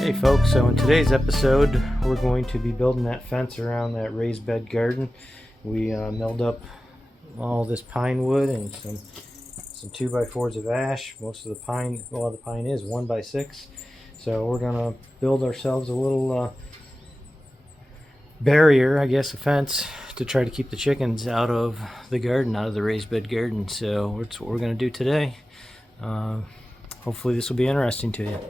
Hey folks, so in today's episode we're going to be building that fence around that raised bed garden. We milled up all this pine wood and some 2x4s of ash. Most of the pine, well, the pine is 1x6. So we're gonna build ourselves a little barrier, I guess, a fence, to try to keep the chickens out of the garden, out of the raised bed garden. So that's what we're gonna do today. Hopefully this will be interesting to you.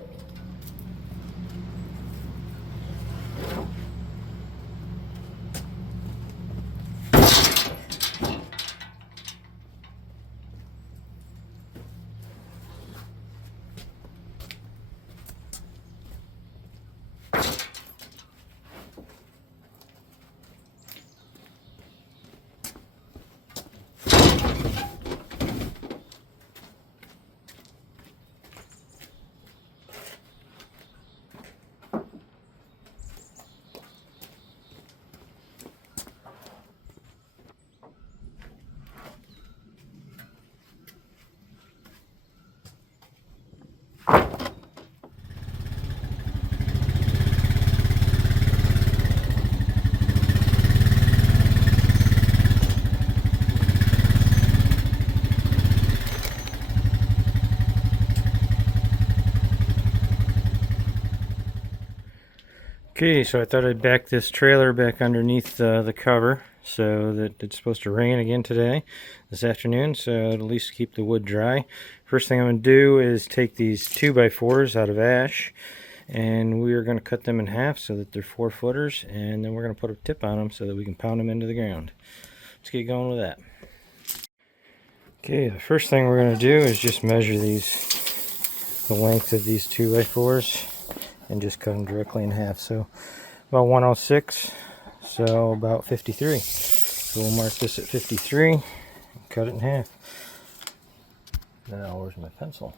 Okay, so I thought I'd back this trailer back underneath the cover so that it's supposed to rain again this afternoon, so at least keep the wood dry. First thing I'm going to do is take these 2x4s out of ash, and we are going to cut them in half so that they're 4-footers, and then we're going to put a tip on them so that we can pound them into the ground. Let's get going with that. Okay, the first thing we're going to do is just measure the length of these 2x4s. And just cut them directly in half. So about 106, so about 53. So we'll mark this at 53 and cut it in half. Now where's my pencil?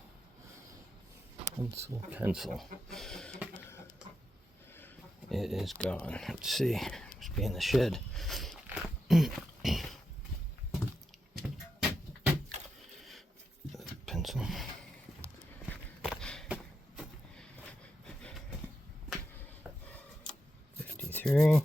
Pencil. It is gone. Let's see. Must be in the shed. Pencil. Three.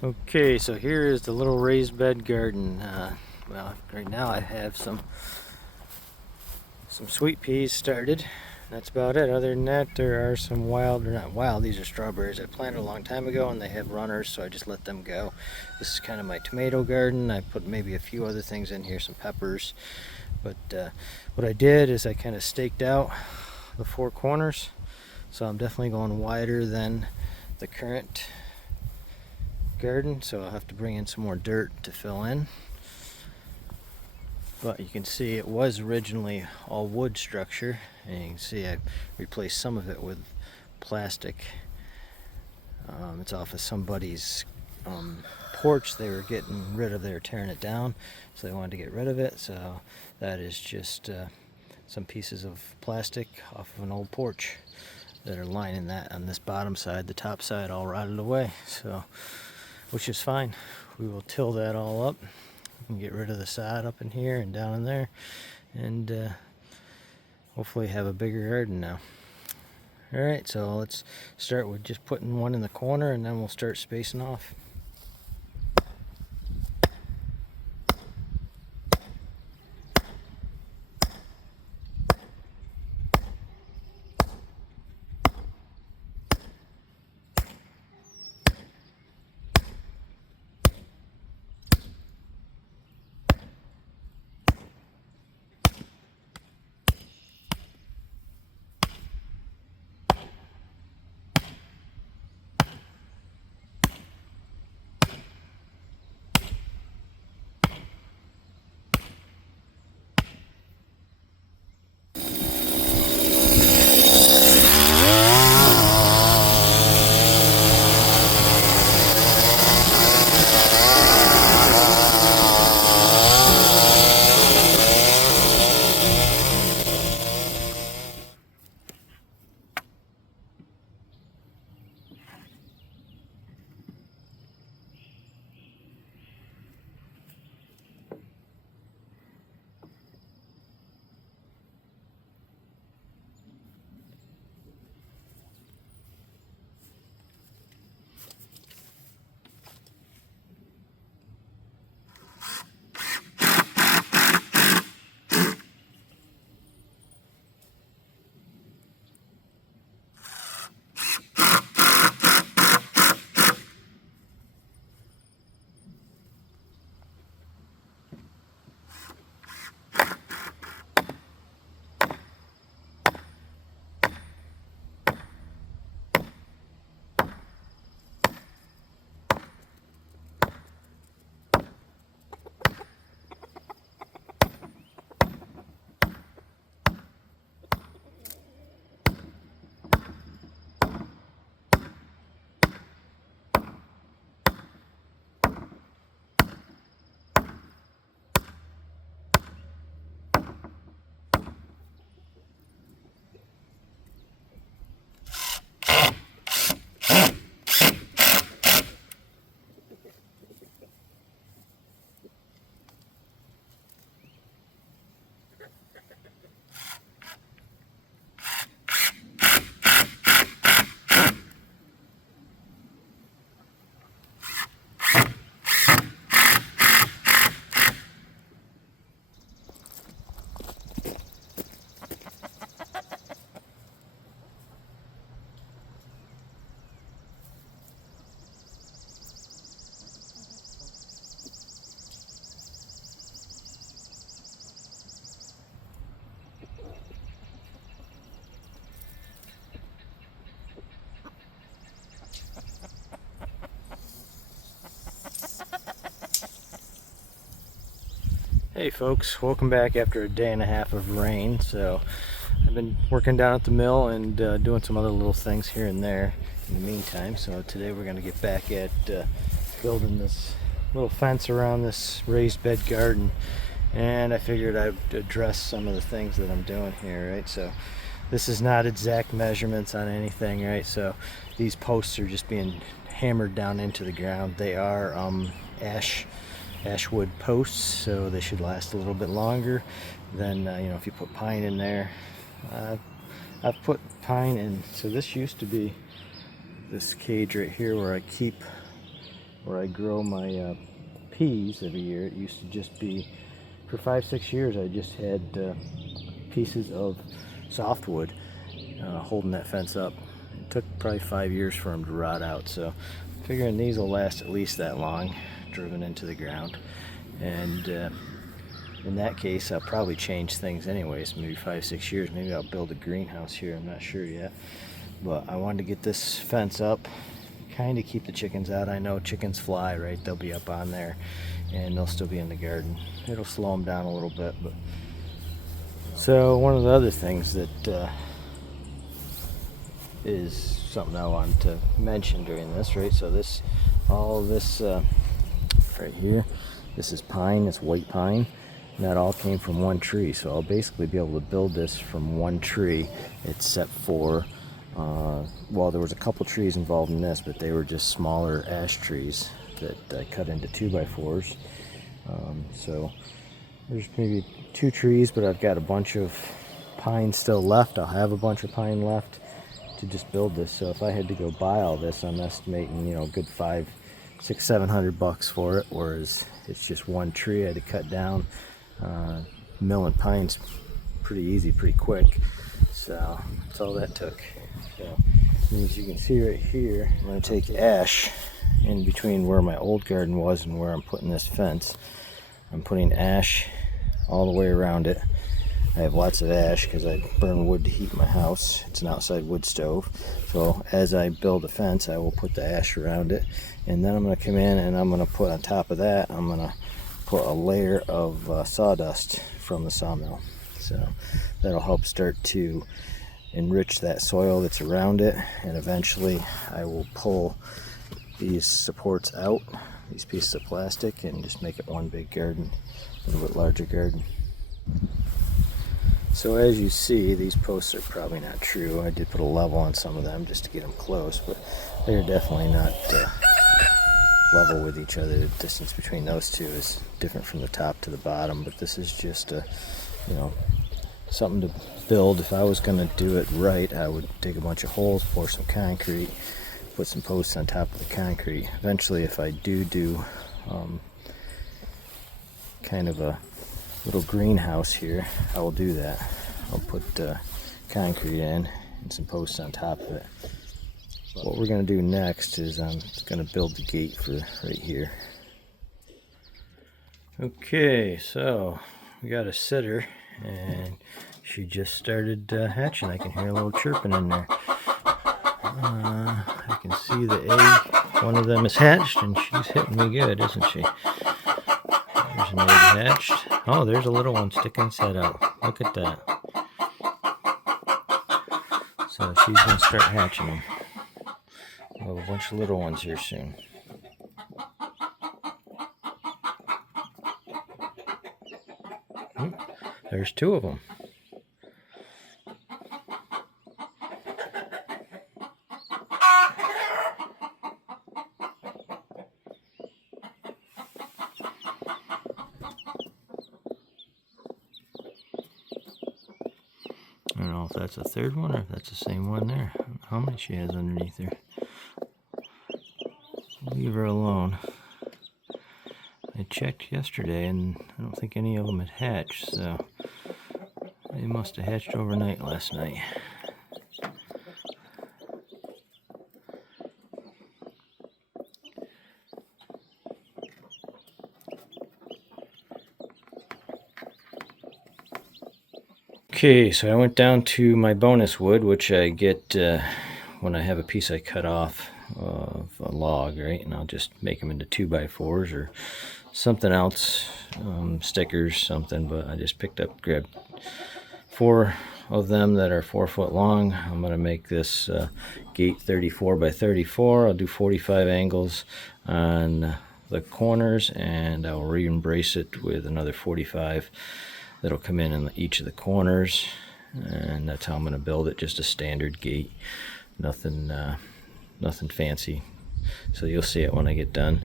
Okay, so here is the little raised bed garden. Well, right now I have some sweet peas started. That's about it. Other than that, there are some wild, or not wild, these are strawberries I planted a long time ago, and they have runners, so I just let them go. This is kind of my tomato garden. I put maybe a few other things in here, some peppers. But what I did is I kind of staked out the four corners So I'm definitely going wider than the current garden, so I'll have to bring in some more dirt to fill in. But you can see it was originally all wood structure, and you can see I replaced some of it with plastic. It's off of somebody's porch. They were getting rid of, they were tearing it down, so they wanted to get rid of it. So that is just some pieces of plastic off of an old porch that are lining that on this bottom side. The top side all rotted away, so which is fine. We will till that all up and get rid of the sod up in here and down in there, and hopefully have a bigger garden now. Alright, so let's start with just putting one in the corner, and then we'll start spacing off. Hey folks, welcome back after a day and a half of rain. So I've been working down at the mill and doing some other little things here and there in the meantime. So today we're going to get back at building this little fence around this raised bed garden, and I figured I'd address some of the things that I'm doing here, right? So this is not exact measurements on anything, right? So these posts are just being hammered down into the ground. They are ashwood posts, so they should last a little bit longer than you know, if you put pine in there. I've put pine in. So this used to be this cage right here where I grow my peas every year. It used to just be, for 5-6 years I just had pieces of softwood holding that fence up. It took probably 5 years for them to rot out, so I'm figuring these will last at least that long, driven into the ground. And in that case I'll probably change things anyways. Maybe 5-6 years, maybe I'll build a greenhouse here, I'm not sure yet. But I wanted to get this fence up, kind of keep the chickens out. I know chickens fly, right? They'll be up on there and they'll still be in the garden. It'll slow them down a little bit. But so one of the other things that is something I wanted to mention during this, right? So this, all this right here, this is pine, it's white pine, and that all came from one tree. So I'll basically be able to build this from one tree, except for well, there was a couple trees involved in this, but they were just smaller ash trees that I cut into 2x4s. So there's maybe 2 trees, but I've got a bunch of pine still left. I'll have a bunch of pine left to just build this. So if I had to go buy all this, I'm estimating, you know, a good $500, $600, $700 for it, whereas it's just one tree I had to cut down. Milling pine's pretty easy, pretty quick, so that's all that took. So as you can see right here, I'm going to take ash in between where my old garden was and where I'm putting this fence. I'm putting ash all the way around it. I have lots of ash because I burn wood to heat my house. It's an outside wood stove. So as I build a fence, I will put the ash around it. And then I'm going to come in and I'm going to put on top of that, I'm going to put a layer of sawdust from the sawmill. So that'll help start to enrich that soil that's around it. And eventually I will pull these supports out, these pieces of plastic, and just make it one big garden, a little bit larger garden. So as you see, these posts are probably not true. I did put a level on some of them just to get them close, but they're definitely not level with each other. The distance between those two is different from the top to the bottom, but this is just a, you know, something to build. If I was going to do it right, I would dig a bunch of holes, pour some concrete, put some posts on top of the concrete. Eventually, if I do kind of a little greenhouse here, I will do that. I'll put concrete in and some posts on top of it. What we're going to do next is I'm going to build the gate for right here. Okay, so we got a sitter and she just started hatching. I can hear a little chirping in there. I can see the egg. One of them is hatched and she's hitting me good, isn't she? There's an egg hatched. Oh, there's a little one sticking its head out. Look at that. So she's going to start hatching them. We'll have a bunch of little ones here soon. There's 2 of them. I don't know if that's a third one or if that's the same one there. I don't know how many she has underneath her. Leave her alone. I checked yesterday and I don't think any of them had hatched, so they must have hatched overnight last night. Okay, so I went down to my bonus wood, which I get when I have a piece I cut off of a log, right? And I'll just make them into 2x4s or something else, stickers, something. But I just grabbed 4 of them that are 4 foot long. I'm going to make this gate 34 by 34. I'll do 45 angles on the corners, and I'll re-embrace it with another 45 that'll come in each of the corners, and that's how I'm going to build it. Just a standard gate, nothing fancy. So you'll see it when I get done.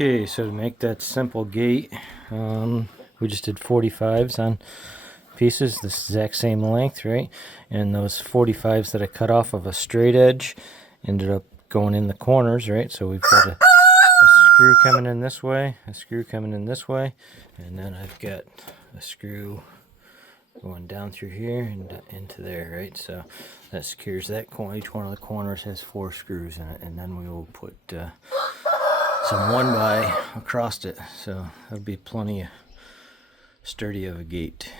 Okay, so to make that simple gate, we just did 45s on pieces, the exact same length, right? And those 45s that I cut off of a straight edge ended up going in the corners, right? So we've got a screw coming in this way, a screw coming in this way, and then I've got a screw going down through here and into there, right? So that secures that corner. Each one of the corners has 4 screws in it, and then we will put some 1x across it, so that'll be plenty sturdy of a gate.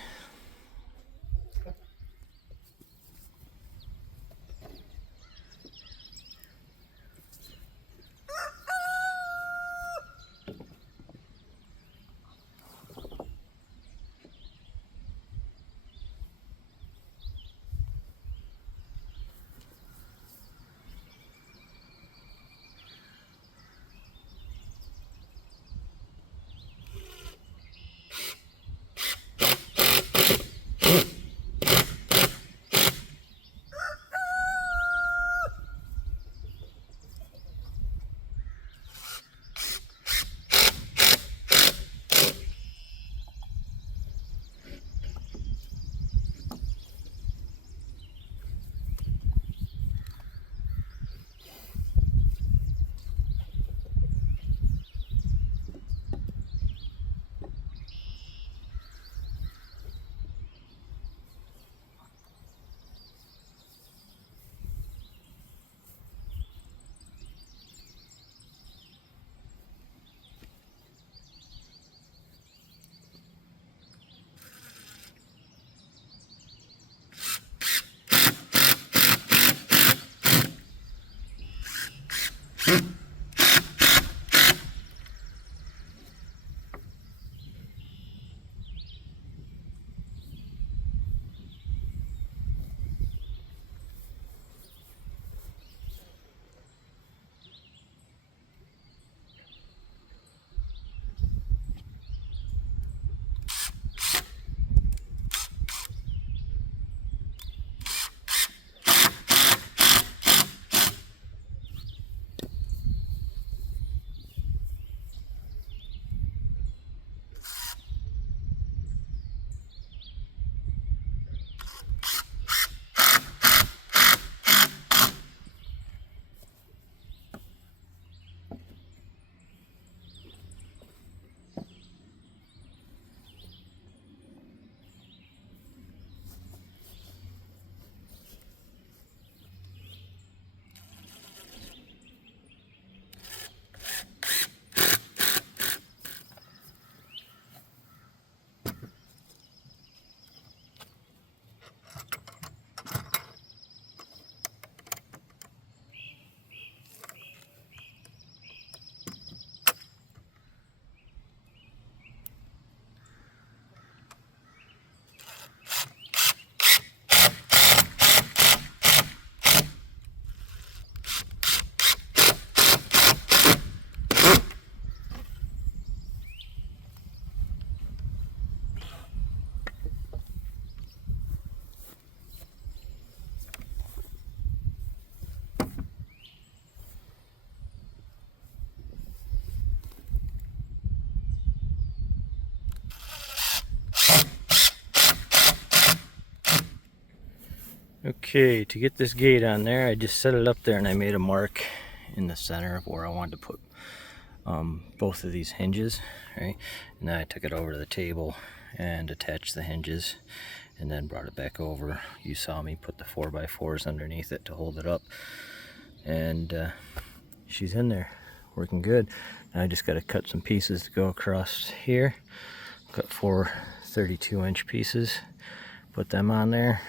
Okay, to get this gate on there, I just set it up there and I made a mark in the center of where I wanted to put both of these hinges, right? And then I took it over to the table and attached the hinges and then brought it back over. You saw me put the 4x4s underneath it to hold it up, and she's in there working good. Now I just got to cut some pieces to go across here. Cut 4 32-inch pieces, put them on there.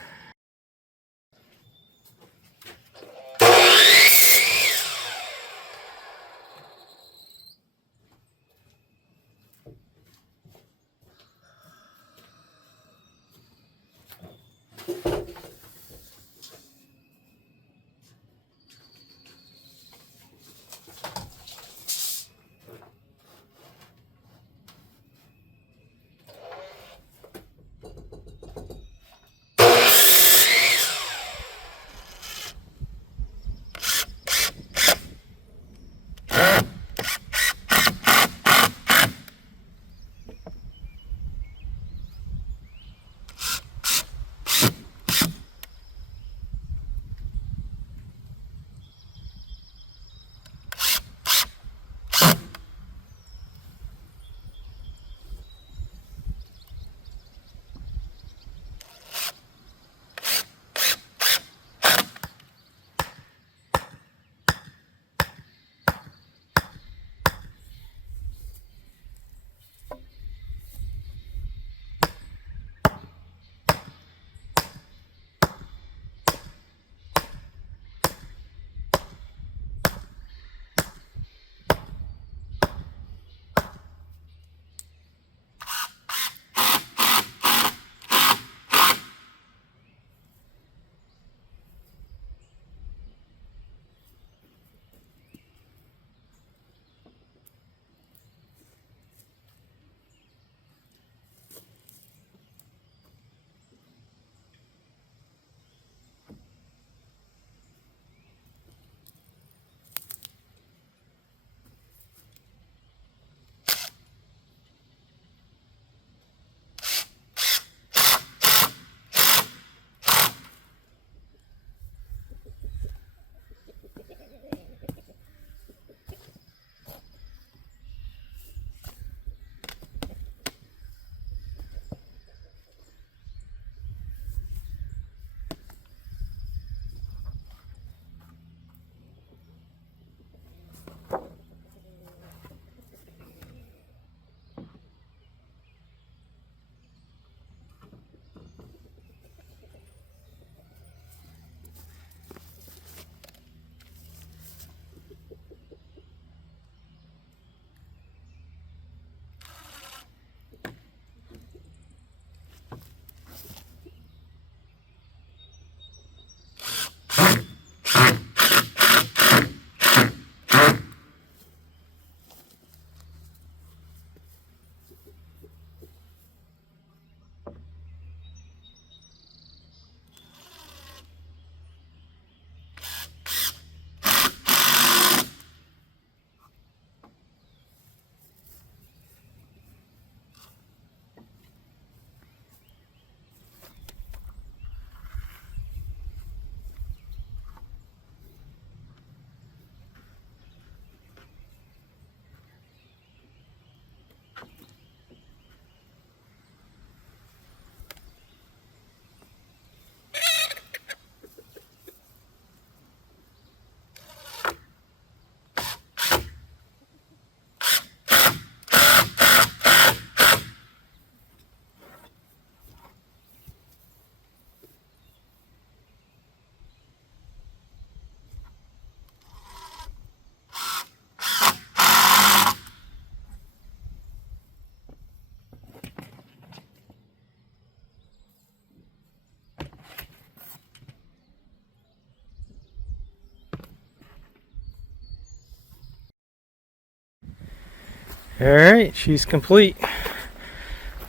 Alright, she's complete.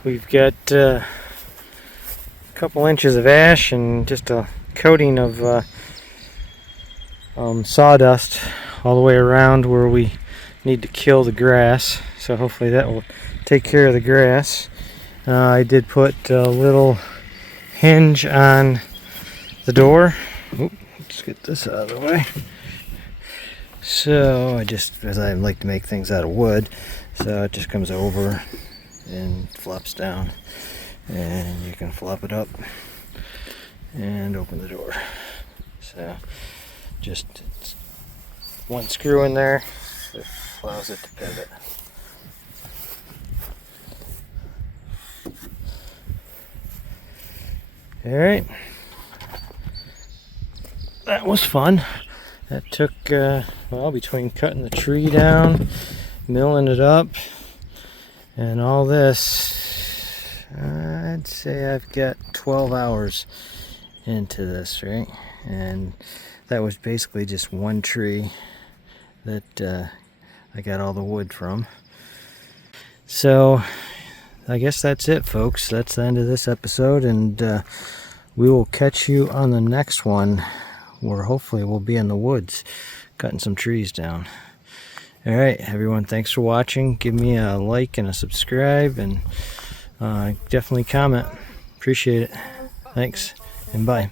We've got a couple inches of ash and just a coating of sawdust all the way around where we need to kill the grass. So hopefully that will take care of the grass. I did put a little hinge on the door. Oop, let's get this out of the way. So as I like to make things out of wood, so it just comes over and flops down, and you can flop it up and open the door. So just one screw in there that allows it to pivot. Alright, that was fun. That took, well, between cutting the tree down, milling it up, and all this, I'd say I've got 12 hours into this, right? And that was basically just one tree that I got all the wood from. So I guess that's it, folks. That's the end of this episode, and we will catch you on the next one, where hopefully we'll be in the woods cutting some trees down. Alright, everyone, thanks for watching. Give me a like and a subscribe, and definitely comment. Appreciate it. Thanks, and bye.